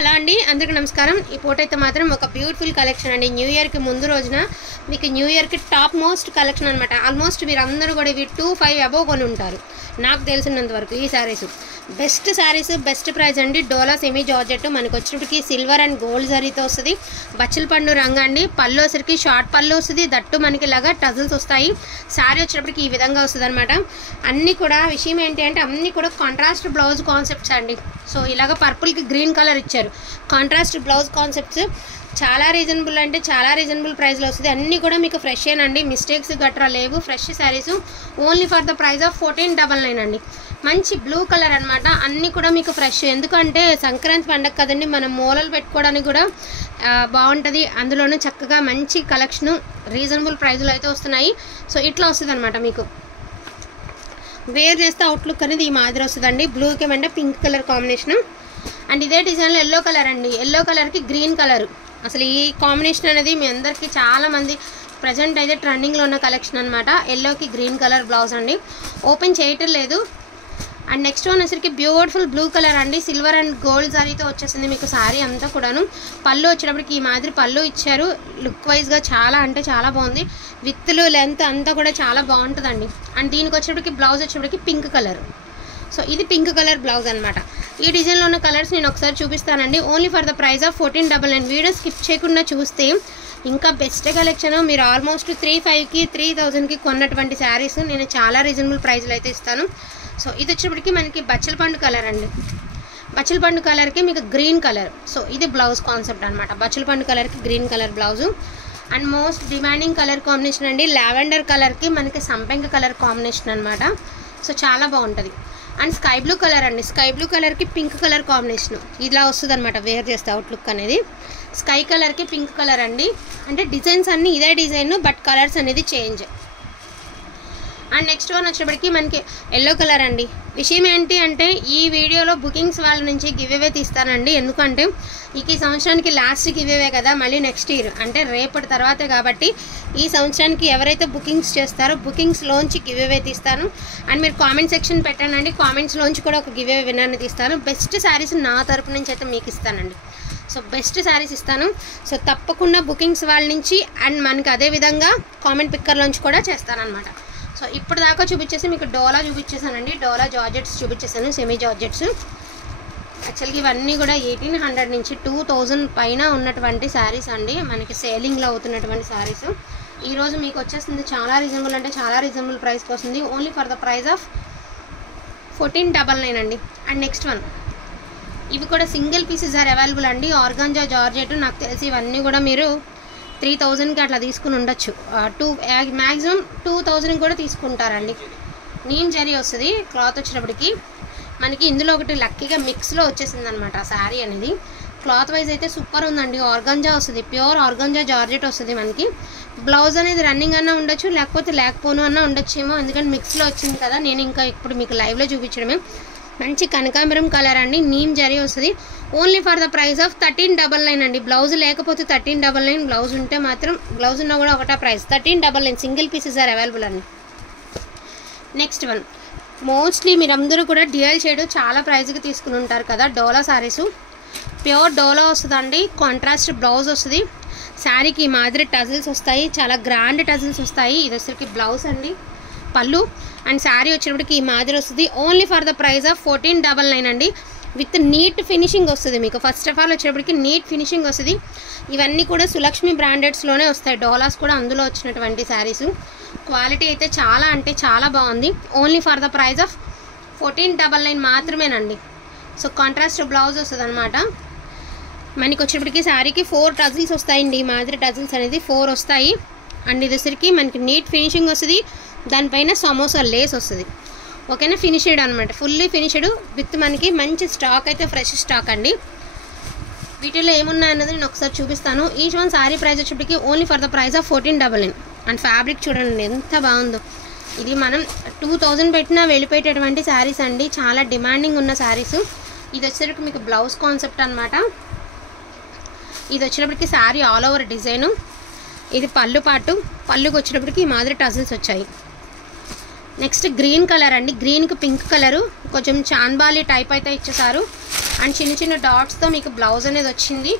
Hello అండి, అందరికీ నమస్కారం. ఈ ఫోటో అయితే మాత్రం ఒక బ్యూటిఫుల్ కలెక్షన్ అండి. న్యూ ఇయర్కి ముందు రోజున మీకు న్యూ ఇయర్కి టాప్ మోస్ట్ కలెక్షన్ అనమాట. ఆల్మోస్ట్ మీరు అందరూ కూడా ఇవి 2500 అబోవ్ కొని ఉంటారు నాకు తెలిసినంత వరకు. ఈ saris best saris, best price అండి. డోలా సెమీ జార్జెట్ మనకు వచ్చినప్పటికి సిల్వర్ అండ్ గోల్డ్ జరీతో వస్తుంది. బచ్చల పండు రంగు అండి. పళ్ళు వచ్చరికి షార్ట్ పళ్ళు వస్తుంది. దట్టు మనకి ఇలాగా టజల్స్ వస్తాయి. శారీ వచ్చినప్పటికి ఈ విధంగా వస్తుంది అనమాట. అన్నీ కూడా విషయం ఏంటి అంటే అన్నీ కూడా కాంట్రాస్ట్ బ్లౌజ్ కాన్సెప్ట్స్ అండి. సో ఇలాగ పర్పుల్కి గ్రీన్ కలర్ ఇచ్చారు. కాంట్రాస్ట్ బ్లౌజ్ కాన్సెప్ట్స్ చాలా రీజనబుల్ అంటే చాలా రీజనబుల్ ప్రైస్లో వస్తుంది. అన్నీ కూడా మీకు ఫ్రెష్ ఏనండి, మిస్టేక్స్ గట్రా లేవు. Fresh saris only for the price of 1499 అండి. మంచి బ్లూ కలర్ అనమాట. అన్నీ కూడా మీకు ఫ్రెష్. ఎందుకంటే సంక్రాంతి పండగ కదండి, మనం మూలలు పెట్టుకోవడానికి కూడా బాగుంటుంది. అందులోనూ చక్కగా మంచి కలెక్షను రీజనబుల్ ప్రైస్లో అయితే వస్తున్నాయి. సో ఇట్లా వస్తుంది అనమాట. మీకు వేర్ చేస్తే అవుట్లుక్ అనేది ఈ మాదిరి వస్తుందండి. బ్లూకి అంటే పింక్ కలర్ కాంబినేషను. అండ్ ఇదే డిజైన్లో ఎల్లో కలర్ అండి. ఎల్లో కలర్కి గ్రీన్ కలర్. అసలు ఈ కాంబినేషన్ అనేది మీ అందరికీ చాలామంది ప్రజెంట్ అయితే ట్రెండింగ్లో ఉన్న కలెక్షన్ అనమాట. ఎల్లోకి గ్రీన్ కలర్ బ్లౌజ్ అండి. ఓపెన్ చేయటం లేదు. అండ్ నెక్స్ట్ వన్ వచ్చరికి బ్యూటిఫుల్ బ్లూ కలర్ అండి. సిల్వర్ అండ్ గోల్డ్ జరీతో వచ్చేసింది మీకు శారీ అంతా కూడాను. పళ్ళు వచ్చేటప్పటికి ఈ మాదిరి పళ్ళు ఇచ్చారు. లుక్ వైజ్గా చాలా అంటే చాలా బాగుంది. విత్తులు లెంత్ అంతా కూడా చాలా బాగుంటుందండి. అండ్ దీనికి వచ్చేటప్పటికి బ్లౌజ్ వచ్చేటప్పటికి పింక్ కలర్. సో ఇది పింక్ కలర్ బ్లౌజ్ అనమాట. ఈ డిజైన్లో ఉన్న కలర్స్ నేను ఒకసారి చూపిస్తానండి. Only for the price of 1499. Video skip చేయకుండా చూస్తే ఇంకా బెస్ట్ కలెక్షన్. మీరు ఆల్మోస్ట్ 3500కి 3000కి కొన్నటువంటి శారీస్ నేను చాలా రీజనబుల్ ప్రైస్లో అయితే ఇస్తాను. సో ఇది వచ్చేప్పటికి మనకి బచ్చల పండు కలర్ అండి. బచ్చల పండు కలర్కి మీకు గ్రీన్ కలర్. సో ఇది బ్లౌజ్ కాన్సెప్ట్ అనమాట. బచ్చల పండు కలర్కి green colour blouse. And most demanding colour combination అండి. లావెండర్ కలర్కి మనకి సంపెంగ కలర్ కాంబినేషన్ అనమాట. సో చాలా బాగుంటుంది. అండ్ స్కై బ్లూ కలర్ అండి. స్కై బ్లూ కలర్కి పింక్ కలర్ కాంబినేషన్ ఇలా వస్తుంది అనమాట. వేర్ చేస్తే అవుట్లుక్ అనేది స్కై కలర్కి పింక్ కలర్ అండి. అంటే డిజైన్స్ అన్నీ ఇదే డిజైన్, బట్ కలర్స్ అనేది చేంజ్. అండ్ నెక్స్ట్ వన్ వచ్చేప్పటికి మనకి ఎల్లో కలర్ అండి. విషయం ఏంటి అంటే ఈ వీడియోలో బుకింగ్స్ వాళ్ళ నుంచి గివ్ అవే తీస్తానండి. ఎందుకంటే ఈ సంవత్సరానికి లాస్ట్ గివ్ అవే కదా, మళ్ళీ నెక్స్ట్ ఇయర్ అంటే రేపటి తర్వాతే. కాబట్టి ఈ సంవత్సరానికి ఎవరైతే బుకింగ్స్ చేస్తారో బుకింగ్స్లోంచి గివ్ అవే తీస్తాను. అండ్ మీరు కామెంట్ సెక్షన్ పెట్టానండి. కామెంట్స్లోంచి కూడా ఒక గివ్ అవే విన్నర్ని తీస్తాను. బెస్ట్ శారీస్ నా తరపు నుంచి అయితే మీకు ఇస్తానండి. సో బెస్ట్ శారీస్ ఇస్తాను. సో తప్పకుండా బుకింగ్స్ వాళ్ళ నుంచి అండ్ మనకి అదేవిధంగా కామెంట్ పిక్కర్లోంచి కూడా చేస్తానన్నమాట. సో ఇప్పుడు దాకా చూపించేసి మీకు డోలా చూపించేసానండి. డోలా జార్జెట్స్ చూపించేసాను, సెమీ జార్జెట్స్. యాక్చువల్గా ఇవన్నీ కూడా 1800 నుంచి 2000 పైన ఉన్నటువంటి శారీస్ అండి. మనకి సేలింగ్లో అవుతున్నటువంటి శారీస్. ఈరోజు మీకు వచ్చేస్తుంది చాలా రీజనబుల్ అంటే చాలా రీజనబుల్ ప్రైస్కి వస్తుంది. Only for the price of 1499 అండి. అండ్ నెక్స్ట్ వన్ ఇవి కూడా సింగిల్ పీసెస్ ఆర్ అవైలబుల్ అండి. ఆర్గాంజా జార్జెట్ నాకు తెలిసి ఇవన్నీ కూడా మీరు 3000కి అట్లా తీసుకుని ఉండొచ్చు. మ్యాక్సిమం 2000 కూడా తీసుకుంటారండి. నీమ్ జరీ వస్తుంది క్లాత్ వచ్చేటప్పటికి. మనకి ఇందులో ఒకటి లక్కీగా మిక్స్లో వచ్చేసింది అనమాట శారీ అనేది. క్లాత్ వైజ్ అయితే సూపర్ ఉందండి. ఆర్గాంజా వస్తుంది, ప్యూర్ ఆర్గాంజా జార్జెట్ వస్తుంది మనకి. బ్లౌజ్ అనేది రన్నింగ్ అన్నా ఉండొచ్చు, లేకపోను అన్నా ఉండొచ్చేమో. ఎందుకంటే మిక్స్లో వచ్చింది కదా. నేను ఇంకా ఇప్పుడు మీకు లైవ్లో చూపించడమే. మంచి కనకాంబరం కలర్ అండి. నీమ్ జరీ వస్తుంది. Only for the price of 1399 అండి. బ్లౌజ్ లేకపోతే 1399. బ్లౌజ్ ఉంటే మాత్రం, బ్లౌజ్ ఉన్నా కూడా ఒకటా price 1399. Single pieces are available అండి. నెక్స్ట్ వన్ మోస్ట్లీ మీరందరూ కూడా డ్యూయల్ షేడ్ చాలా ప్రైస్కి తీసుకుని ఉంటారు కదా. డోలా శారీసు ప్యూర్ డోలా వస్తుందండి. కాంట్రాస్ట్ బ్లౌజ్ వస్తుంది. శారీకి ఈ మాదిరి టజిల్స్ వస్తాయి. చాలా గ్రాండ్ టజిల్స్ వస్తాయి. ఇది వచ్చరికి బ్లౌజ్ అండి, పళ్ళు. అండ్ శారీ వచ్చేటప్పటికి ఈ మాదిరి వస్తుంది. Only for the price of 1499 అండి. విత్ నీట్ ఫినిషింగ్ వస్తుంది మీకు. ఫస్ట్ ఆఫ్ ఆల్ వచ్చేటప్పటికి నీట్ ఫినిషింగ్ వస్తుంది. ఇవన్నీ కూడా సులక్ష్మి బ్రాండెడ్స్లోనే వస్తాయి. డోలాస్ కూడా అందులో వచ్చినటువంటి శారీస్. క్వాలిటీ అయితే చాలా అంటే చాలా బాగుంది. Only for the price of 1499 మాత్రమేనండి. సో కాంట్రాస్ట్ బ్లౌజ్ వస్తుంది అనమాట. మనకి వచ్చేటప్పటికి శారీకి 4 టజిల్స్ వస్తాయండి. ఈ మాదిరి టజిల్స్ అనేది 4 వస్తాయి. అండ్ ఇది వచ్చరికి మనకి నీట్ ఫినిషింగ్ వస్తుంది. దానిపైన సమోసా లేస్ వస్తుంది. ఓకేనా, ఫినిషెడ్ అనమాట. ఫుల్లీ ఫినిషెడ్ విత్ మనకి మంచి స్టాక్ అయితే ఫ్రెష్ స్టాక్ అండి. వీటిలో ఏమున్నాయి అన్నది నేను ఒకసారి చూపిస్తాను. ఈచ్ వన్ శారీ ప్రైస్ వచ్చేప్పటికి only for the price of 1499. And fabric చూడండి ఎంత బాగుందో. ఇది మనం 2000 పెట్టినా వెళ్ళిపోయేటటువంటి శారీస్ అండి. చాలా డిమాండింగ్ ఉన్న శారీస్. ఇది వచ్చేటప్పటికి మీకు బ్లౌజ్ కాన్సెప్ట్ అనమాట. ఇది వచ్చేటప్పటికి శారీ ఆల్ ఓవర్ డిజైను. ఇది పళ్ళు పాటు. పళ్ళుకి వచ్చేటప్పటికి ఈ మాదిరి టజిల్స్ వచ్చాయి. నెక్స్ట్ గ్రీన్ కలర్ అండి. గ్రీన్కి పింక్ కలరు, కొంచెం చాన్బాలి టైప్ అయితే ఇచ్చేసారు. అండ్ చిన్న చిన్న డాట్స్తో మీకు బ్లౌజ్ అనేది వచ్చింది.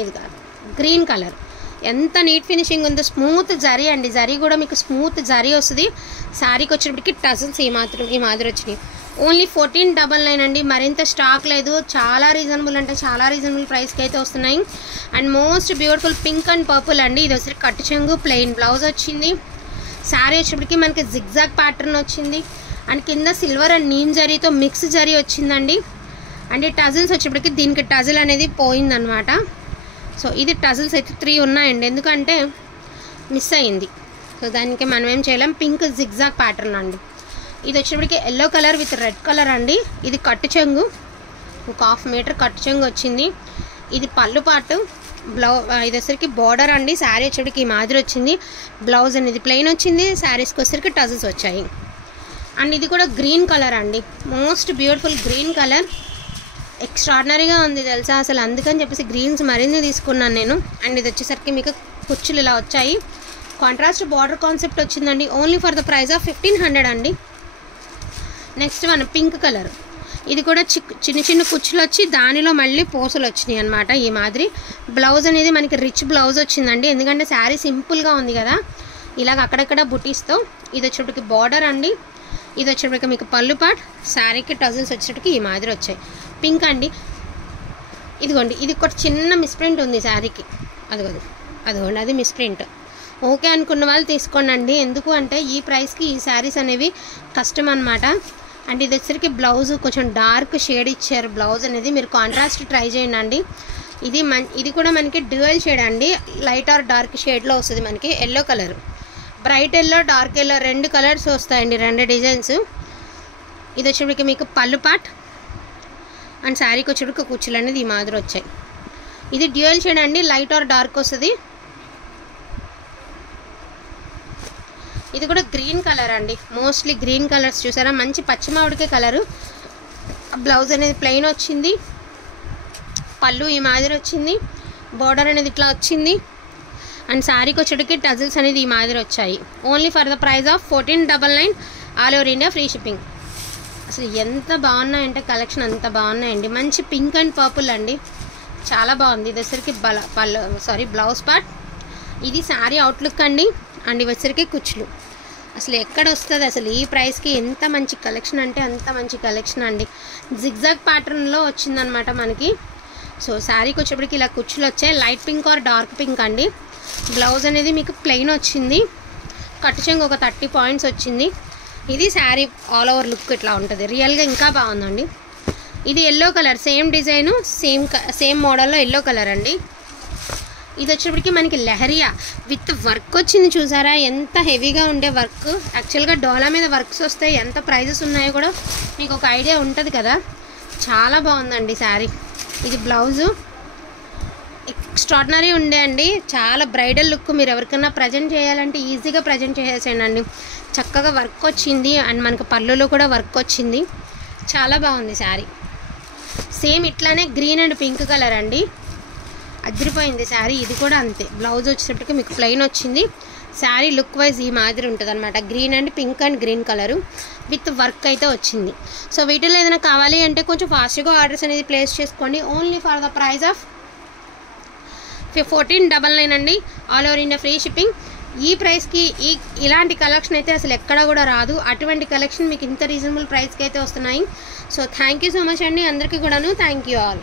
ఇది కాదు, గ్రీన్ కలర్, ఎంత నీట్ ఫినిషింగ్ ఉందో. స్మూత్ జరీ అండి, జరీ కూడా మీకు స్మూత్ జరీ వస్తుంది. శారీకి వచ్చేటప్పటికి టజల్స్ ఈ మాదిరి వచ్చినాయి. ఓన్లీ 1499 అండి. మరింత స్టాక్ లేదు. చాలా రీజనబుల్ అంటే చాలా రీజనబుల్ ప్రైస్కి అయితే వస్తున్నాయి. And most beautiful pink and purple అండి. ఇది వచ్చి కట్టు చెంగు, ప్లెయిన్ బ్లౌజ్ వచ్చింది. శారీ వచ్చేటప్పటికి మనకి జిగ్జాగ్ ప్యాటర్న్ వచ్చింది. అండ్ కింద సిల్వర్ అండ్ నీమ్ జరీతో మిక్స్ జరీ వచ్చిందండి. అండ్ ఈ టజిల్స్ వచ్చేటప్పటికి దీనికి టజిల్ అనేది పోయిందనమాట. సో ఇది టజిల్స్ అయితే 3 ఉన్నాయండి, ఎందుకంటే మిస్ అయింది. సో దానికి మనం ఏం చేయలేం. పింక్ జిగ్జాగ్ ప్యాటర్న్ అండి. ఇది వచ్చేటప్పటికి yellow colour with red colour అండి. ఇది కట్టు చెంగు, ఒక 1/2 మీటర్ కట్టు చెంగు వచ్చింది. ఇది పళ్ళు పాటు, ఇది వచ్చరికి బార్డర్ అండి. శారీ వచ్చేటికి ఈ మాదిరి వచ్చింది. బ్లౌజ్ అనేది ప్లెయిన్ వచ్చింది. శారీస్కి వచ్చరికి టజిల్స్ వచ్చాయి. అండ్ ఇది కూడా గ్రీన్ కలర్ అండి, మోస్ట్ బ్యూటిఫుల్ గ్రీన్ కలర్. ఎక్స్ట్రాడినరీగా ఉంది తెలుసా అసలు, అందుకని చెప్పేసి గ్రీన్స్ మరిన్ని తీసుకున్నాను నేను. అండ్ ఇది వచ్చేసరికి మీకు కుచ్చులు ఇలా వచ్చాయి. కాంట్రాస్ట్ బార్డర్ కాన్సెప్ట్ వచ్చిందండి. Only for the price of 1500 అండి. నెక్స్ట్ మన పింక్ కలర్, ఇది కూడా చిన్న చిన్న కుచ్చులు వచ్చి దానిలో మళ్ళీ పూసలు వచ్చినాయి అనమాట. ఈ మాదిరి బ్లౌజ్ అనేది మనకి రిచ్ బ్లౌజ్ వచ్చిందండి, ఎందుకంటే శారీ సింపుల్గా ఉంది కదా. ఇలాగ అక్కడక్కడ బుటీస్తో. ఇది వచ్చేటప్పటికి బార్డర్ అండి. ఇది వచ్చేటప్పటికి మీకు పళ్ళు పాట్, శారీకి టజిల్స్ వచ్చేటప్పటికి ఈ మాదిరి వచ్చాయి. పింక్ అండి. ఇదిగోండి, ఇది ఒక చిన్న మిస్ప్రింట్ ఉంది శారీకి. అదిగోండి అది మిస్ప్రింట్. ఓకే అనుకున్న వాళ్ళు తీసుకోండి. ఎందుకు అంటే ఈ ప్రైస్కి ఈ శారీస్ అనేవి కష్టం అనమాట. అండ్ ఇది వచ్చరికి బ్లౌజ్ కొంచెం డార్క్ షేడ్ ఇచ్చారు. బ్లౌజ్ అనేది మీరు కాంట్రాస్ట్ ట్రై చేయండి. ఇది కూడా మనకి డ్యూయల్ షేడ్ అండి, లైట్ ఆర్ డార్క్ షేడ్లో వస్తుంది మనకి. Yellow colour, bright yellow, dark yellow, 2 colours వస్తాయండి, 2 డిజైన్స్. ఇది వచ్చేప్పటికి మీకు పళ్ళు పాట్ అండ్ శారీకి వచ్చేప్పటికి కుచ్చులు అనేది ఈ మాదిరి వచ్చాయి. ఇది డ్యూయల్ షేడ్ అండి, లైట్ ఆర్ డార్క్ వస్తుంది. ఇది కూడా గ్రీన్ కలర్ అండి, మోస్ట్లీ గ్రీన్ కలర్స్ చూసారా, మంచి పచ్చిమామిడికాయ కలరు. బ్లౌజ్ అనేది ప్లెయిన్ వచ్చింది. పళ్ళు ఈ మాదిరి వచ్చింది. బార్డర్ అనేది ఇట్లా వచ్చింది. అండ్ శారీకి వచ్చేటికి టజిల్స్ అనేది ఈ మాదిరి వచ్చాయి. Only for the price of 1499, all over India free shipping. అసలు ఎంత బాగున్నాయంటే కలెక్షన్ అంత బాగున్నాయండి. మంచి పింక్ అండ్ పర్పుల్ అండి, చాలా బాగుంది. ఇది వచ్చరికి బ్లౌజ్ పార్ట్. ఇది శారీ అవుట్లుక్ అండి. అండ్ ఇవి వచ్చరికి కుచ్చులు. అసలు ఎక్కడ వస్తుంది అసలు ఈ ప్రైస్కి? ఎంత మంచి కలెక్షన్ అంటే అంత మంచి కలెక్షన్ అండి. జిగ్జాగ్ ప్యాటర్న్లో వచ్చిందనమాట మనకి. సో శారీకి వచ్చేప్పటికి ఇలా కుచ్చులు వచ్చాయి. Light pink or dark pink అండి. బ్లౌజ్ అనేది మీకు ప్లెయిన్ వచ్చింది. కట్టు చెంగు ఒక 30 పాయింట్స్ వచ్చింది. ఇది శారీ ఆల్ ఓవర్ లుక్ ఇట్లా ఉంటుంది. రియల్గా ఇంకా బాగుందండి. ఇది yellow colour, same design, same మోడల్లో ఎల్లో కలర్ అండి. ఇది వచ్చేప్పటికి మనకి లెహరియా విత్ వర్క్ వచ్చింది. చూసారా ఎంత హెవీగా ఉండే వర్క్. యాక్చువల్గా డోలా మీద వర్క్స్ వస్తాయి, ఎంత ప్రైజెస్ ఉన్నాయో కూడా మీకు ఒక ఐడియా ఉంటుంది కదా. చాలా బాగుందండి శారీ. ఇది బ్లౌజు ఎక్స్ట్రాడినరీ ఉండే అండి. చాలా బ్రైడల్ లుక్. మీరు ఎవరికైనా ప్రజెంట్ చేయాలంటే ఈజీగా ప్రజెంట్ చేసేసేయండి. చక్కగా వర్క్ వచ్చింది. అండ్ మనకు పళ్ళులో కూడా వర్క్ వచ్చింది. చాలా బాగుంది శారీ. సేమ్ ఇట్లానే గ్రీన్ అండ్ పింక్ కలర్ అండి, అదిరిపోయింది శారీ. ఇది కూడా అంతే. బ్లౌజ్ వచ్చేటప్పటికి మీకు ప్లెయిన్ వచ్చింది. శారీ లుక్ వైజ్ ఈ మాదిరి ఉంటుంది అనమాట. Green and pink and green colour with work అయితే వచ్చింది. సో వీటిలో ఏదైనా కావాలి అంటే కొంచెం ఫాస్ట్గా ఆర్డర్స్ అనేది ప్లేస్ చేసుకోండి. Only for the price of 1499 అండి, all over India free shipping. ఈ ప్రైస్కి ఇలాంటి కలెక్షన్ అయితే అసలు ఎక్కడ కూడా రాదు. అటువంటి కలెక్షన్ మీకు ఇంత రీజనబుల్ ప్రైస్కి అయితే వస్తున్నాయి. So thank you so much అండి అందరికీ కూడాను. Thank you all.